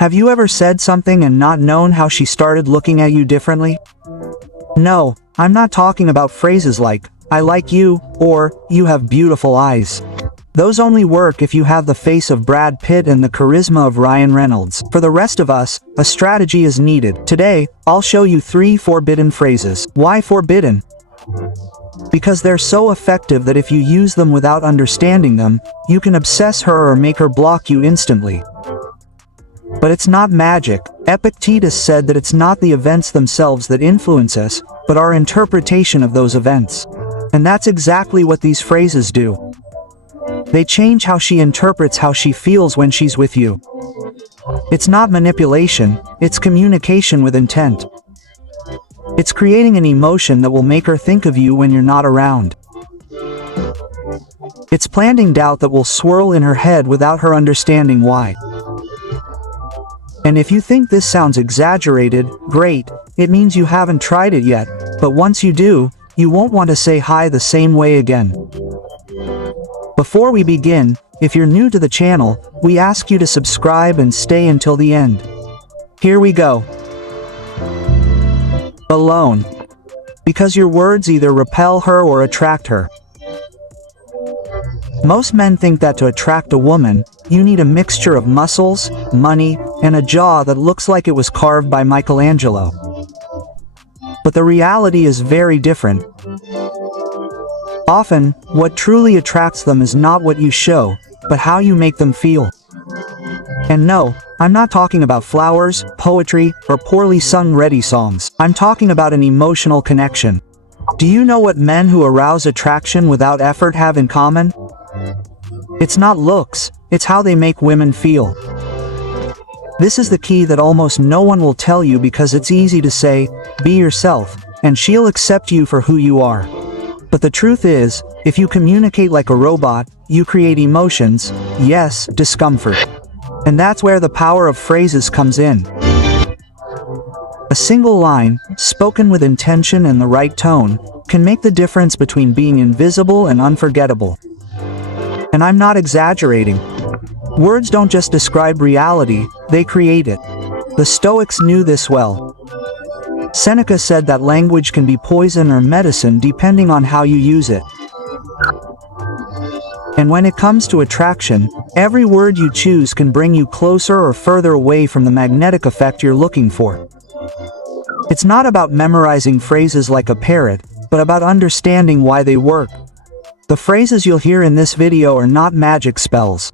Have you ever said something and not known how she started looking at you differently? No, I'm not talking about phrases like, "I like you," or, "You have beautiful eyes." Those only work if you have the face of Brad Pitt and the charisma of Ryan Reynolds. For the rest of us, a strategy is needed. Today, I'll show you 3 forbidden phrases. Why forbidden? Because they're so effective that if you use them without understanding them, you can obsess her or make her block you instantly. But it's not magic. Epictetus said that it's not the events themselves that influence us, but our interpretation of those events. And that's exactly what these phrases do. They change how she interprets how she feels when she's with you. It's not manipulation, it's communication with intent. It's creating an emotion that will make her think of you when you're not around. It's planting doubt that will swirl in her head without her understanding why. And if you think this sounds exaggerated, great, it means you haven't tried it yet, but once you do, you won't want to say hi the same way again. Before we begin, if you're new to the channel, we ask you to subscribe and stay until the end. Here we go. Alone. Because your words either repel her or attract her. Most men think that to attract a woman, you need a mixture of muscles, money, and a jaw that looks like it was carved by Michelangelo. But the reality is very different. Often, what truly attracts them is not what you show, but how you make them feel. And no, I'm not talking about flowers, poetry, or poorly sung ready songs. I'm talking about an emotional connection. Do you know what men who arouse attraction without effort have in common? It's not looks, it's how they make women feel. This is the key that almost no one will tell you because it's easy to say, "Be yourself," and she'll accept you for who you are. But the truth is, if you communicate like a robot, you create emotions, yes, discomfort. And that's where the power of phrases comes in. A single line, spoken with intention and the right tone, can make the difference between being invisible and unforgettable. And I'm not exaggerating. Words don't just describe reality, they create it. The Stoics knew this well. Seneca said that language can be poison or medicine depending on how you use it. And when it comes to attraction, every word you choose can bring you closer or further away from the magnetic effect you're looking for. It's not about memorizing phrases like a parrot, but about understanding why they work. The phrases you'll hear in this video are not magic spells.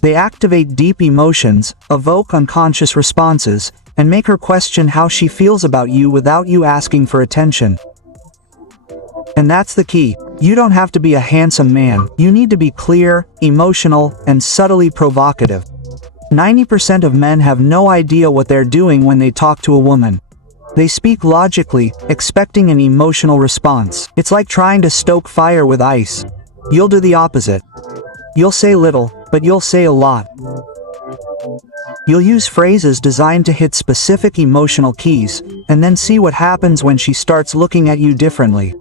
They activate deep emotions, evoke unconscious responses, and make her question how she feels about you without you asking for attention. And that's the key. You don't have to be a handsome man. You need to be clear, emotional, and subtly provocative. 90% of men have no idea what they're doing when they talk to a woman. They speak logically, expecting an emotional response. It's like trying to stoke fire with ice. You'll do the opposite. You'll say little, but you'll say a lot. You'll use phrases designed to hit specific emotional keys, and then see what happens when she starts looking at you differently.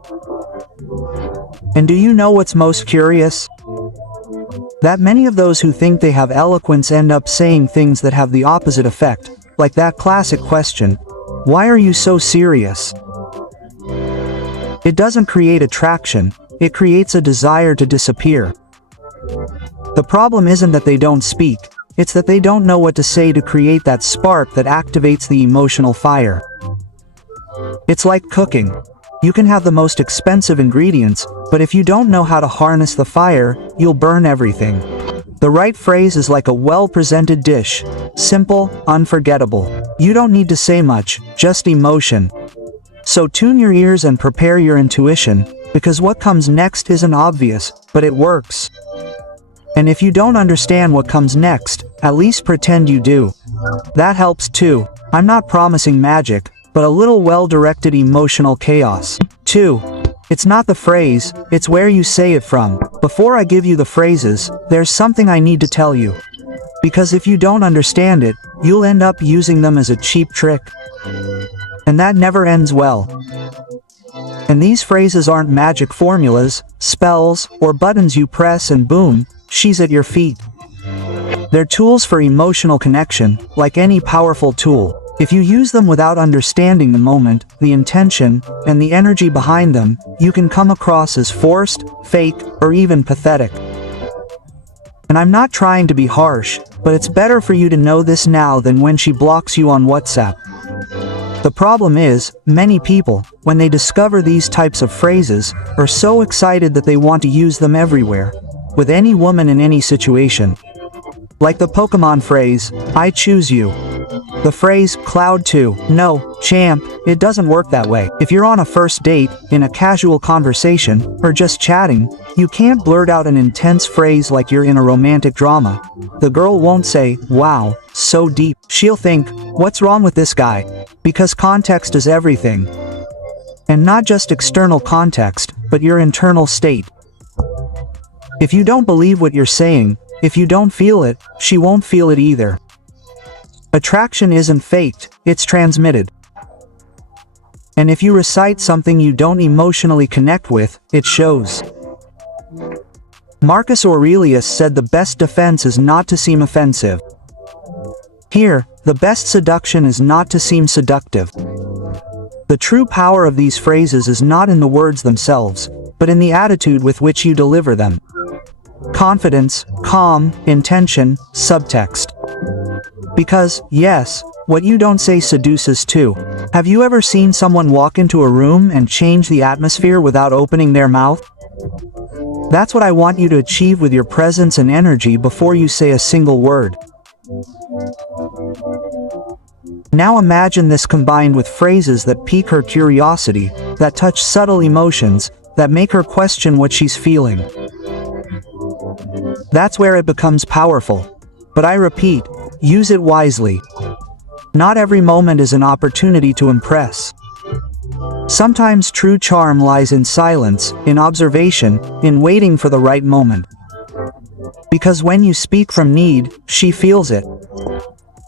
And do you know what's most curious? That many of those who think they have eloquence end up saying things that have the opposite effect, like that classic question, "Why are you so serious?" It doesn't create attraction, it creates a desire to disappear. The problem isn't that they don't speak, it's that they don't know what to say to create that spark that activates the emotional fire. It's like cooking. You can have the most expensive ingredients, but if you don't know how to harness the fire, you'll burn everything. The right phrase is like a well-presented dish. Simple, unforgettable. You don't need to say much, just emotion. So tune your ears and prepare your intuition, because what comes next isn't obvious, but it works. And if you don't understand what comes next, at least pretend you do. That helps too. I'm not promising magic, but a little well-directed emotional chaos. 2. It's not the phrase, it's where you say it from. Before I give you the phrases, there's something I need to tell you. Because if you don't understand it, you'll end up using them as a cheap trick. And that never ends well. And these phrases aren't magic formulas, spells, or buttons you press and boom, she's at your feet. They're tools for emotional connection, like any powerful tool. If you use them without understanding the moment, the intention, and the energy behind them, you can come across as forced, fake, or even pathetic. And I'm not trying to be harsh, but it's better for you to know this now than when she blocks you on WhatsApp. The problem is, many people, when they discover these types of phrases, are so excited that they want to use them everywhere, with any woman in any situation. Like the Pokemon phrase, "I choose you." The phrase, "Cloud 2, no, champ," it doesn't work that way. If you're on a first date, in a casual conversation, or just chatting, you can't blurt out an intense phrase like you're in a romantic drama. The girl won't say, "Wow, so deep." She'll think, "What's wrong with this guy?" Because context is everything. And not just external context, but your internal state. If you don't believe what you're saying, if you don't feel it, she won't feel it either. Attraction isn't faked, it's transmitted. And if you recite something you don't emotionally connect with, it shows. Marcus Aurelius said the best defense is not to seem offensive. Here, the best seduction is not to seem seductive. The true power of these phrases is not in the words themselves, but in the attitude with which you deliver them. Confidence, calm, intention, subtext. Because, yes, what you don't say seduces too. Have you ever seen someone walk into a room and change the atmosphere without opening their mouth? That's what I want you to achieve with your presence and energy before you say a single word. Now imagine this combined with phrases that pique her curiosity, that touch subtle emotions, that make her question what she's feeling. That's where it becomes powerful. But I repeat, use it wisely. Not every moment is an opportunity to impress. Sometimes true charm lies in silence, in observation, in waiting for the right moment. Because when you speak from need, she feels it.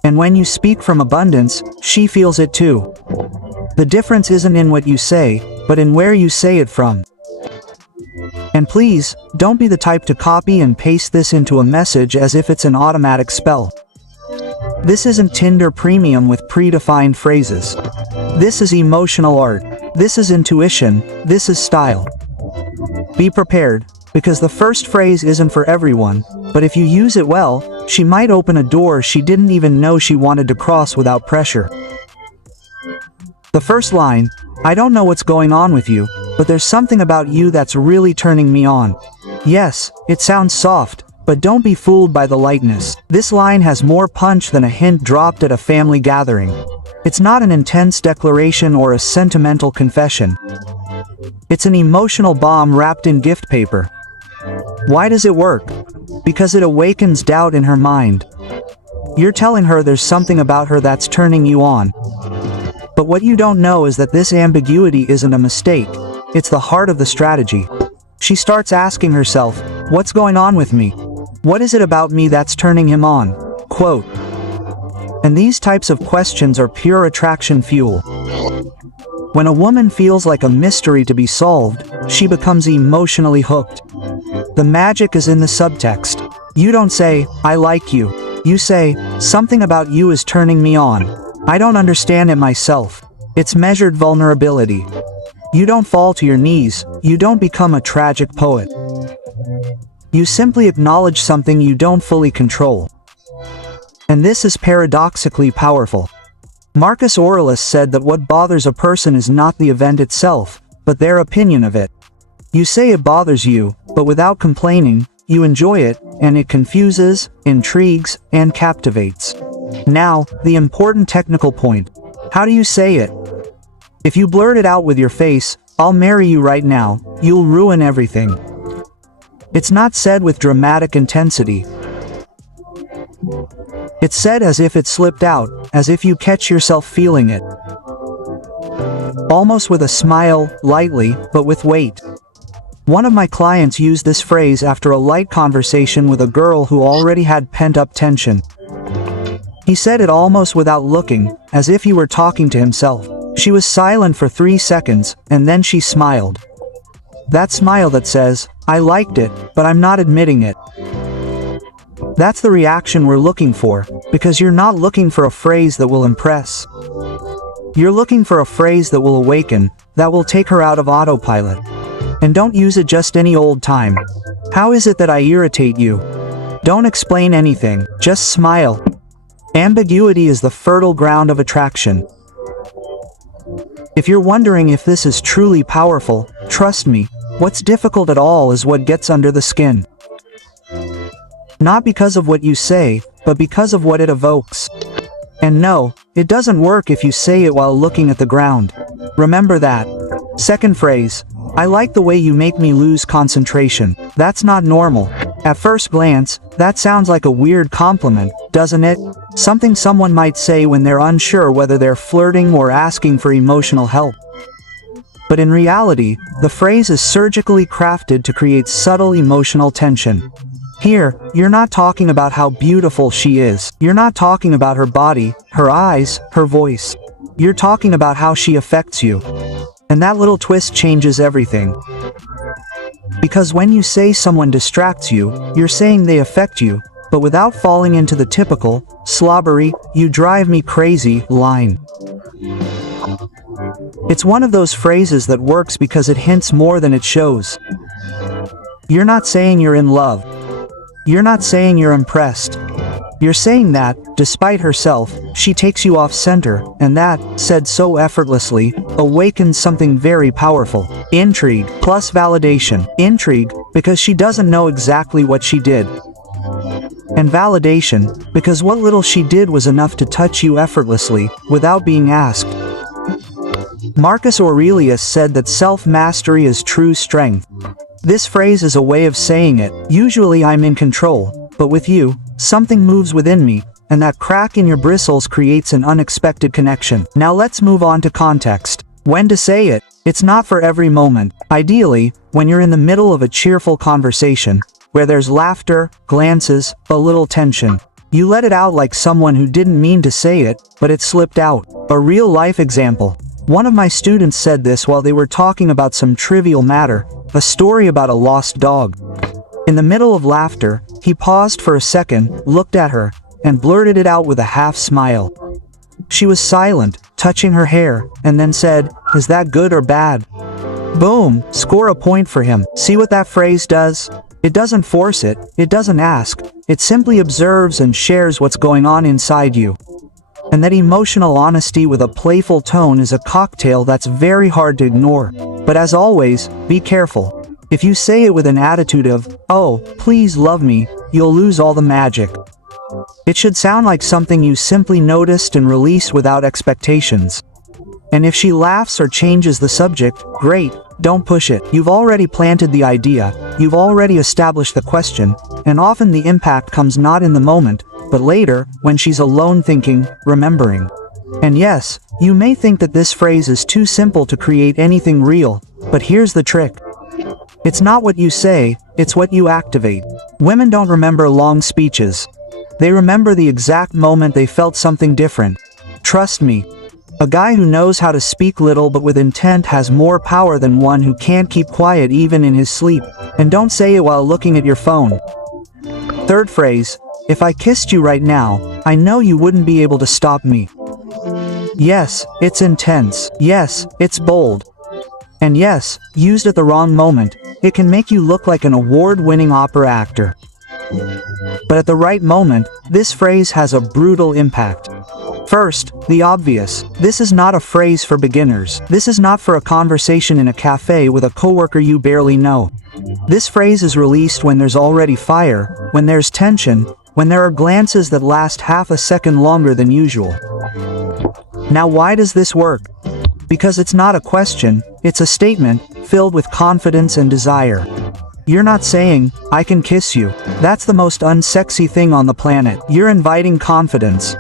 And when you speak from abundance, she feels it too. The difference isn't in what you say, but in where you say it from. And please, don't be the type to copy and paste this into a message as if it's an automatic spell. This isn't Tinder Premium with predefined phrases. This is emotional art. This is intuition. This is style. Be prepared, because the first phrase isn't for everyone, but if you use it well, she might open a door she didn't even know she wanted to cross without pressure. The first line, "I don't know what's going on with you, but there's something about you that's really turning me on." Yes, it sounds soft, but don't be fooled by the lightness. This line has more punch than a hint dropped at a family gathering. It's not an intense declaration or a sentimental confession. It's an emotional bomb wrapped in gift paper. Why does it work? Because it awakens doubt in her mind. You're telling her there's something about her that's turning you on. But what you don't know is that this ambiguity isn't a mistake. It's the heart of the strategy. She starts asking herself, "What's going on with me? What is it about me that's turning him on?" Quote. And these types of questions are pure attraction fuel. When a woman feels like a mystery to be solved, she becomes emotionally hooked. The magic is in the subtext. You don't say, "I like you." You say, "Something about you is turning me on. I don't understand it myself." It's measured vulnerability. You don't fall to your knees, you don't become a tragic poet. You simply acknowledge something you don't fully control. And this is paradoxically powerful. Marcus Aurelius said that what bothers a person is not the event itself, but their opinion of it. You say it bothers you, but without complaining, you enjoy it, and it confuses, intrigues, and captivates. Now, the important technical point. How do you say it? If you blurt it out with your face, "I'll marry you right now," you'll ruin everything. It's not said with dramatic intensity. It's said as if it slipped out, as if you catch yourself feeling it. Almost with a smile, lightly, but with weight. One of my clients used this phrase after a light conversation with a girl who already had pent-up tension. He said it almost without looking, as if he were talking to himself. She was silent for 3 seconds, and then she smiled. That smile that says, "I liked it, but I'm not admitting it." That's the reaction we're looking for, because you're not looking for a phrase that will impress. You're looking for a phrase that will awaken, that will take her out of autopilot. And don't use it just any old time. How is it that I irritate you? Don't explain anything, just smile. Ambiguity is the fertile ground of attraction. If you're wondering if this is truly powerful, trust me, what's difficult at all is what gets under the skin. Not because of what you say, but because of what it evokes. And no, it doesn't work if you say it while looking at the ground. Remember that. Second phrase, I like the way you make me lose concentration. That's not normal. At first glance, that sounds like a weird compliment, doesn't it? Something someone might say when they're unsure whether they're flirting or asking for emotional help. But in reality, the phrase is surgically crafted to create subtle emotional tension. Here, you're not talking about how beautiful she is. You're not talking about her body, her eyes, her voice. You're talking about how she affects you. And that little twist changes everything. Because when you say someone distracts you, you're saying they affect you, but without falling into the typical, slobbery, you drive me crazy line. It's one of those phrases that works because it hints more than it shows. You're not saying you're in love. You're not saying you're impressed. You're saying that, despite herself, she takes you off center, and that, said so effortlessly, awakens something very powerful. Intrigue, plus validation. Intrigue, because she doesn't know exactly what she did. And validation, because what little she did was enough to touch you effortlessly, without being asked. Marcus Aurelius said that self-mastery is true strength. This phrase is a way of saying it. Usually I'm in control, but with you, something moves within me, and that crack in your bristles creates an unexpected connection. Now let's move on to context. When to say it, it's not for every moment. Ideally, when you're in the middle of a cheerful conversation, where there's laughter, glances, a little tension. You let it out like someone who didn't mean to say it, but it slipped out. A real-life example. One of my students said this while they were talking about some trivial matter, a story about a lost dog. In the middle of laughter, he paused for a second, looked at her, and blurted it out with a half smile. She was silent, touching her hair, and then said, "Is that good or bad?" Boom, score a point for him. See what that phrase does? It doesn't force it, it doesn't ask, it simply observes and shares what's going on inside you. And that emotional honesty with a playful tone is a cocktail that's very hard to ignore. But as always, be careful. If you say it with an attitude of, "Oh, please love me," you'll lose all the magic. It should sound like something you simply noticed and released without expectations. And if she laughs or changes the subject, great, don't push it. You've already planted the idea, you've already established the question, and often the impact comes not in the moment, but later, when she's alone thinking, remembering. And yes, you may think that this phrase is too simple to create anything real, but here's the trick. It's not what you say, it's what you activate. Women don't remember long speeches. They remember the exact moment they felt something different. Trust me. A guy who knows how to speak little but with intent has more power than one who can't keep quiet even in his sleep. And don't say it while looking at your phone. Third phrase, if I kissed you right now, I know you wouldn't be able to stop me. Yes, it's intense. Yes, it's bold. And yes, used at the wrong moment, it can make you look like an award-winning opera actor. But at the right moment, this phrase has a brutal impact. First, the obvious. This is not a phrase for beginners. This is not for a conversation in a cafe with a coworker you barely know. This phrase is released when there's already fire, when there's tension, when there are glances that last half a second longer than usual. Now why does this work? Because it's not a question, it's a statement, filled with confidence and desire. You're not saying, "I can kiss you." That's the most unsexy thing on the planet. You're inviting confidence.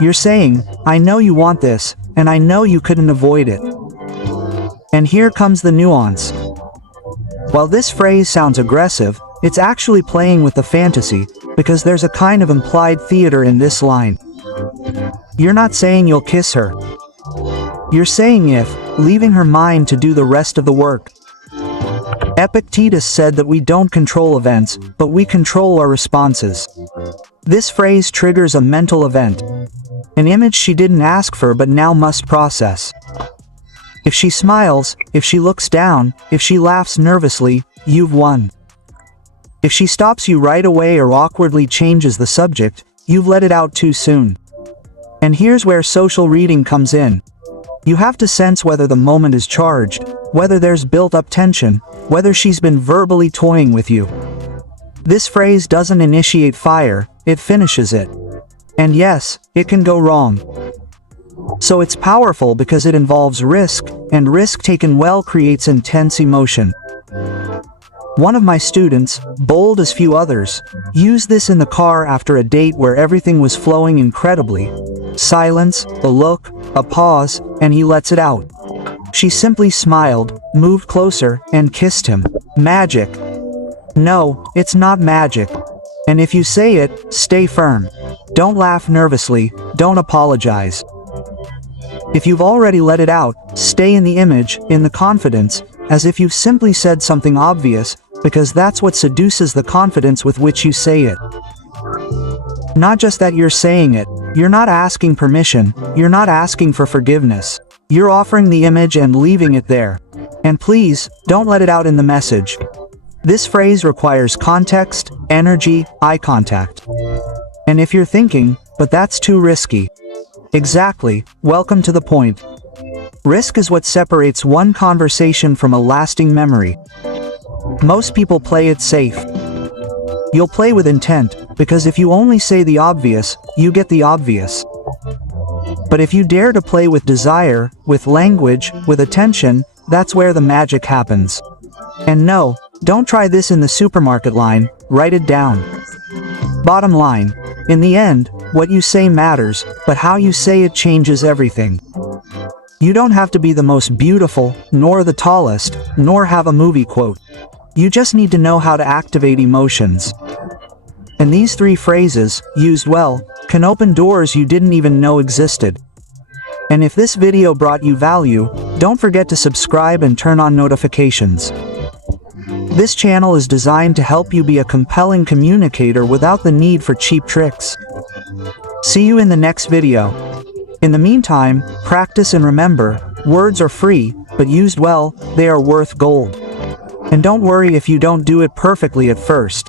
You're saying, "I know you want this, and I know you couldn't avoid it." And here comes the nuance. While this phrase sounds aggressive, it's actually playing with the fantasy, because there's a kind of implied theater in this line. You're not saying you'll kiss her. You're saying if, leaving her mind to do the rest of the work. Epictetus said that we don't control events, but we control our responses. This phrase triggers a mental event. An image she didn't ask for but now must process. If she smiles, if she looks down, if she laughs nervously, you've won. If she stops you right away or awkwardly changes the subject, you've let it out too soon. And here's where social reading comes in. You have to sense whether the moment is charged, whether there's built-up tension, whether she's been verbally toying with you. This phrase doesn't initiate fire, it finishes it. And yes, it can go wrong. So it's powerful because it involves risk, and risk taken well creates intense emotion. One of my students, bold as few others, used this in the car after a date where everything was flowing incredibly. Silence, a look, a pause, and he lets it out. She simply smiled, moved closer, and kissed him. Magic. No, it's not magic. And if you say it, stay firm. Don't laugh nervously, don't apologize. If you've already let it out, stay in the image, in the confidence, as if you've simply said something obvious, because that's what seduces the confidence with which you say it. Not just that you're saying it, you're not asking permission, you're not asking for forgiveness. You're offering the image and leaving it there. And please, don't let it out in the message. This phrase requires context, energy, eye contact. And if you're thinking, but that's too risky. Exactly, welcome to the point. Risk is what separates one conversation from a lasting memory. Most people play it safe. You'll play with intent, because if you only say the obvious, you get the obvious. But if you dare to play with desire, with language, with attention, that's where the magic happens. And no, don't try this in the supermarket line, write it down. Bottom line, in the end, what you say matters, but how you say it changes everything. You don't have to be the most beautiful, nor the tallest, nor have a movie quote. You just need to know how to activate emotions. And these three phrases, used well, can open doors you didn't even know existed. And if this video brought you value, don't forget to subscribe and turn on notifications. This channel is designed to help you be a compelling communicator without the need for cheap tricks. See you in the next video. In the meantime, practice and remember, words are free, but used well, they are worth gold. And don't worry if you don't do it perfectly at first.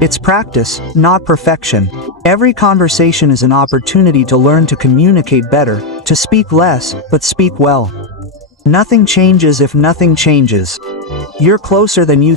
It's practice, not perfection. Every conversation is an opportunity to learn to communicate better, to speak less, but speak well. Nothing changes if nothing changes. You're closer than you think.